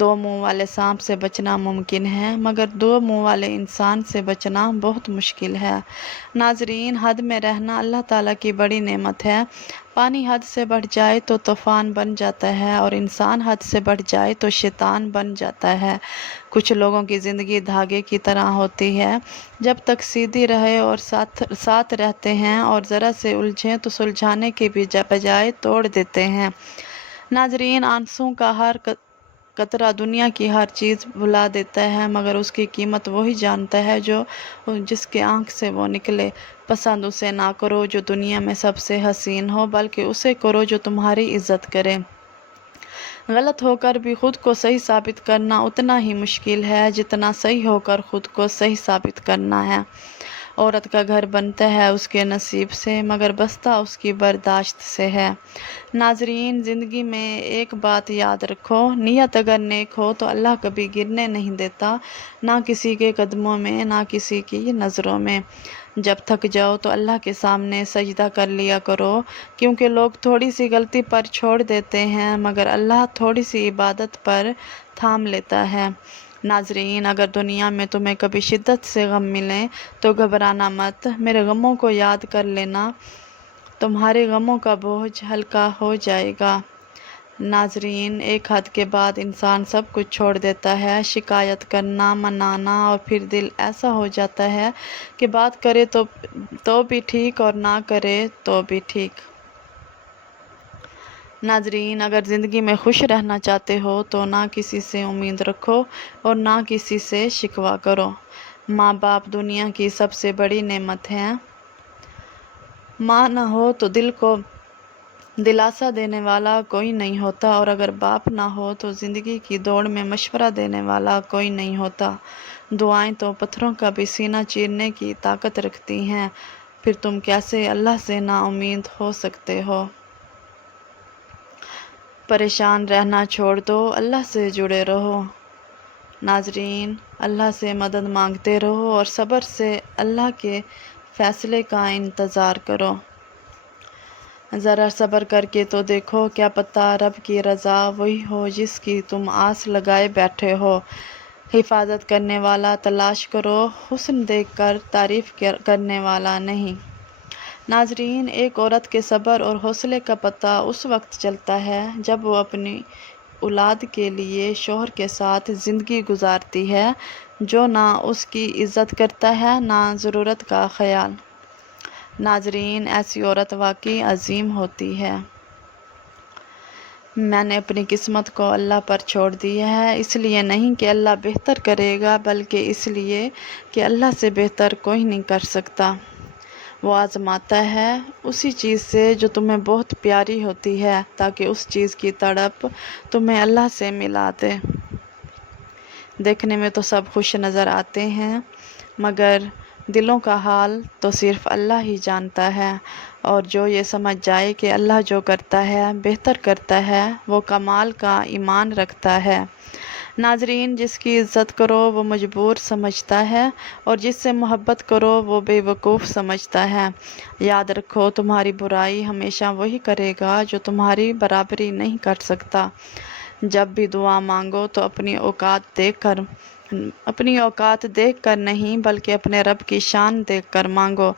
دو منہ والے سانپ سے بچنا ممکن ہے مگر دو منہ والے انسان سے بچنا بہت مشکل ہے۔ ناظرین، حد میں رہنا اللہ تعالیٰ کی بڑی نعمت ہے۔ پانی حد سے بڑھ جائے تو طوفان بن جاتا ہے اور انسان حد سے بڑھ جائے تو شیطان بن جاتا ہے۔ کچھ لوگوں کی زندگی دھاگے کی طرح ہوتی ہے، جب تک سیدھی رہے اور ساتھ رہتے ہیں اور ذرا سے الجھیں تو سلجھانے کے بجائے توڑ دیتے ہیں۔ ناظرین، آنسوں کا ہر قطرہ دنیا کی ہر چیز بھلا دیتا ہے مگر اس کی قیمت وہی جانتا ہے جس کے آنکھ سے وہ نکلے۔ پسند اسے نہ کرو جو دنیا میں سب سے حسین ہو، بلکہ اسے کرو جو تمہاری عزت کرے۔ غلط ہو کر بھی خود کو صحیح ثابت کرنا اتنا ہی مشکل ہے جتنا صحیح ہو کر خود کو صحیح ثابت کرنا ہے۔ عورت کا گھر بنتا ہے اس کے نصیب سے مگر بستہ اس کی برداشت سے ہے۔ ناظرین، زندگی میں ایک بات یاد رکھو، نیت اگر نیک ہو تو اللہ کبھی گرنے نہیں دیتا، نہ کسی کے قدموں میں نہ کسی کی نظروں میں۔ جب تھک جاؤ تو اللہ کے سامنے سجدہ کر لیا کرو، کیونکہ لوگ تھوڑی سی غلطی پر چھوڑ دیتے ہیں مگر اللہ تھوڑی سی عبادت پر تھام لیتا ہے۔ ناظرین، اگر دنیا میں تمہیں کبھی شدت سے غم ملیں تو گھبرانا مت، میرے غموں کو یاد کر لینا، تمہارے غموں کا بوجھ ہلکا ہو جائے گا۔ ناظرین، ایک حد کے بعد انسان سب کچھ چھوڑ دیتا ہے، شکایت کرنا، منانا، اور پھر دل ایسا ہو جاتا ہے کہ بات کرے تو بھی ٹھیک اور نہ کرے تو بھی ٹھیک۔ ناظرین، اگر زندگی میں خوش رہنا چاہتے ہو تو نہ کسی سے امید رکھو اور نہ کسی سے شکوہ کرو۔ ماں باپ دنیا کی سب سے بڑی نعمت ہیں۔ ماں نہ ہو تو دل کو دلاسا دینے والا کوئی نہیں ہوتا، اور اگر باپ نہ ہو تو زندگی کی دوڑ میں مشورہ دینے والا کوئی نہیں ہوتا۔ دعائیں تو پتھروں کا بھی سینہ چیرنے کی طاقت رکھتی ہیں، پھر تم کیسے اللہ سے نا امید ہو سکتے ہو؟ پریشان رہنا چھوڑ دو، اللہ سے جڑے رہو۔ ناظرین، اللہ سے مدد مانگتے رہو اور صبر سے اللہ کے فیصلے کا انتظار کرو۔ ذرا صبر کر کے تو دیکھو، کیا پتہ رب کی رضا وہی ہو جس کی تم آس لگائے بیٹھے ہو۔ حفاظت کرنے والا تلاش کرو، حسن دیکھ کر تعریف کرنے والا نہیں۔ ناظرین، ایک عورت کے صبر اور حوصلے کا پتہ اس وقت چلتا ہے جب وہ اپنی اولاد کے لیے شوہر کے ساتھ زندگی گزارتی ہے جو نہ اس کی عزت کرتا ہے نہ ضرورت کا خیال۔ ناظرین، ایسی عورت واقعی عظیم ہوتی ہے۔ میں نے اپنی قسمت کو اللہ پر چھوڑ دیا ہے، اس لیے نہیں کہ اللہ بہتر کرے گا بلکہ اس لیے کہ اللہ سے بہتر کوئی نہیں کر سکتا۔ وہ آزماتا ہے اسی چیز سے جو تمہیں بہت پیاری ہوتی ہے تاکہ اس چیز کی تڑپ تمہیں اللہ سے ملا دے۔ دیکھنے میں تو سب خوش نظر آتے ہیں مگر دلوں کا حال تو صرف اللہ ہی جانتا ہے، اور جو یہ سمجھ جائے کہ اللہ جو کرتا ہے بہتر کرتا ہے وہ کمال کا ایمان رکھتا ہے۔ ناظرین، جس کی عزت کرو وہ مجبور سمجھتا ہے اور جس سے محبت کرو وہ بے وقوف سمجھتا ہے۔ یاد رکھو، تمہاری برائی ہمیشہ وہی کرے گا جو تمہاری برابری نہیں کر سکتا۔ جب بھی دعا مانگو تو اپنی اوقات دیکھ کر نہیں بلکہ اپنے رب کی شان دیکھ کر مانگو۔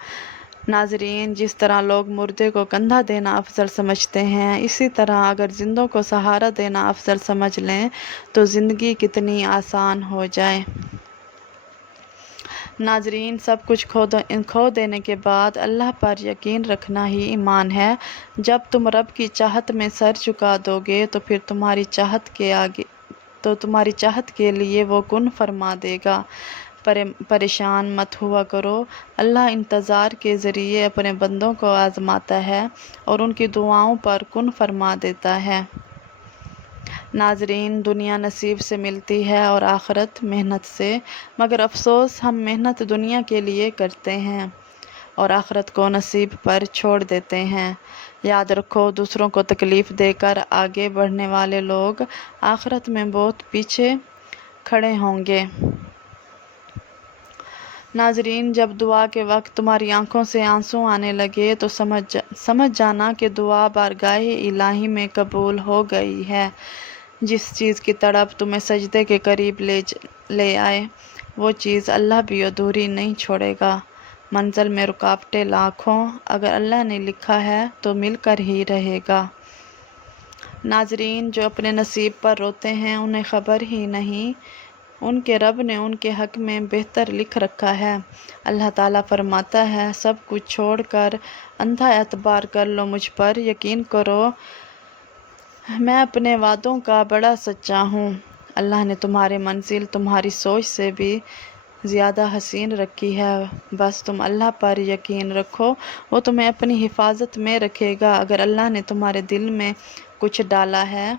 ناظرین، جس طرح لوگ مردے کو کندھا دینا افضل سمجھتے ہیں، اسی طرح اگر زندوں کو سہارا دینا افضل سمجھ لیں تو زندگی کتنی آسان ہو جائے۔ ناظرین، سب کچھ کھو دینے کے بعد اللہ پر یقین رکھنا ہی ایمان ہے۔ جب تم رب کی چاہت میں سر جھکا دو گے تو پھر تمہاری چاہت کے لیے وہ کن فرما دے گا۔ پریشان مت ہوا کرو، اللہ انتظار کے ذریعے اپنے بندوں کو آزماتا ہے اور ان کی دعاؤں پر کن فرما دیتا ہے۔ ناظرین، دنیا نصیب سے ملتی ہے اور آخرت محنت سے، مگر افسوس ہم محنت دنیا کے لیے کرتے ہیں اور آخرت کو نصیب پر چھوڑ دیتے ہیں۔ یاد رکھو، دوسروں کو تکلیف دے کر آگے بڑھنے والے لوگ آخرت میں بہت پیچھے کھڑے ہوں گے۔ ناظرین، جب دعا کے وقت تمہاری آنکھوں سے آنسو آنے لگے تو سمجھ جانا کہ دعا بارگاہ الہی میں قبول ہو گئی ہے۔ جس چیز کی تڑپ تمہیں سجدے کے قریب لے آئے وہ چیز اللہ بھی ادھوری نہیں چھوڑے گا۔ منزل میں رکاوٹیں لاکھوں، اگر اللہ نے لکھا ہے تو مل کر ہی رہے گا۔ ناظرین، جو اپنے نصیب پر روتے ہیں انہیں خبر ہی نہیں ان کے رب نے ان کے حق میں بہتر لکھ رکھا ہے۔ اللہ تعالیٰ فرماتا ہے، سب کچھ چھوڑ کر اندھا اعتبار کر لو، مجھ پر یقین کرو، میں اپنے وعدوں کا بڑا سچا ہوں۔ اللہ نے تمہاری منزل تمہاری سوچ سے بھی زیادہ حسین رکھی ہے، بس تم اللہ پر یقین رکھو، وہ تمہیں اپنی حفاظت میں رکھے گا۔ اگر اللہ نے تمہارے دل میں کچھ ڈالا ہے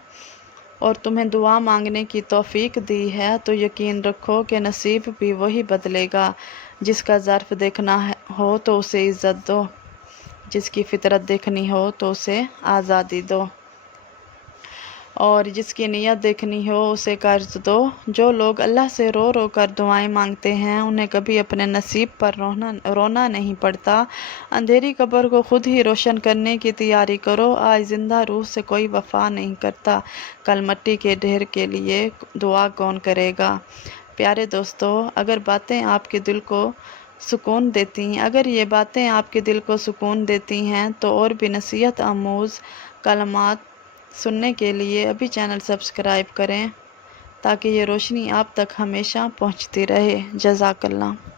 اور تمہیں دعا مانگنے کی توفیق دی ہے تو یقین رکھو کہ نصیب بھی وہی بدلے گا۔ جس کا ظرف دیکھنا ہو تو اسے عزت دو، جس کی فطرت دیکھنی ہو تو اسے آزادی دو، اور جس کی نیت دیکھنی ہو اسے قرض دو۔ جو لوگ اللہ سے رو رو کر دعائیں مانگتے ہیں انہیں کبھی اپنے نصیب پر رونا نہیں پڑتا۔ اندھیری قبر کو خود ہی روشن کرنے کی تیاری کرو، آج زندہ روح سے کوئی وفا نہیں کرتا، کل مٹی کے ڈھیر کے لیے دعا کون کرے گا۔ پیارے دوستو، اگر باتیں آپ کے دل کو سکون دیتی ہیں، اگر یہ باتیں آپ کے دل کو سکون دیتی ہیں تو اور بھی نصیحت آموز کلمات سننے کے لیے ابھی چینل سبسکرائب کریں تاکہ یہ روشنی آپ تک ہمیشہ پہنچتی رہے۔ جزاک اللہ۔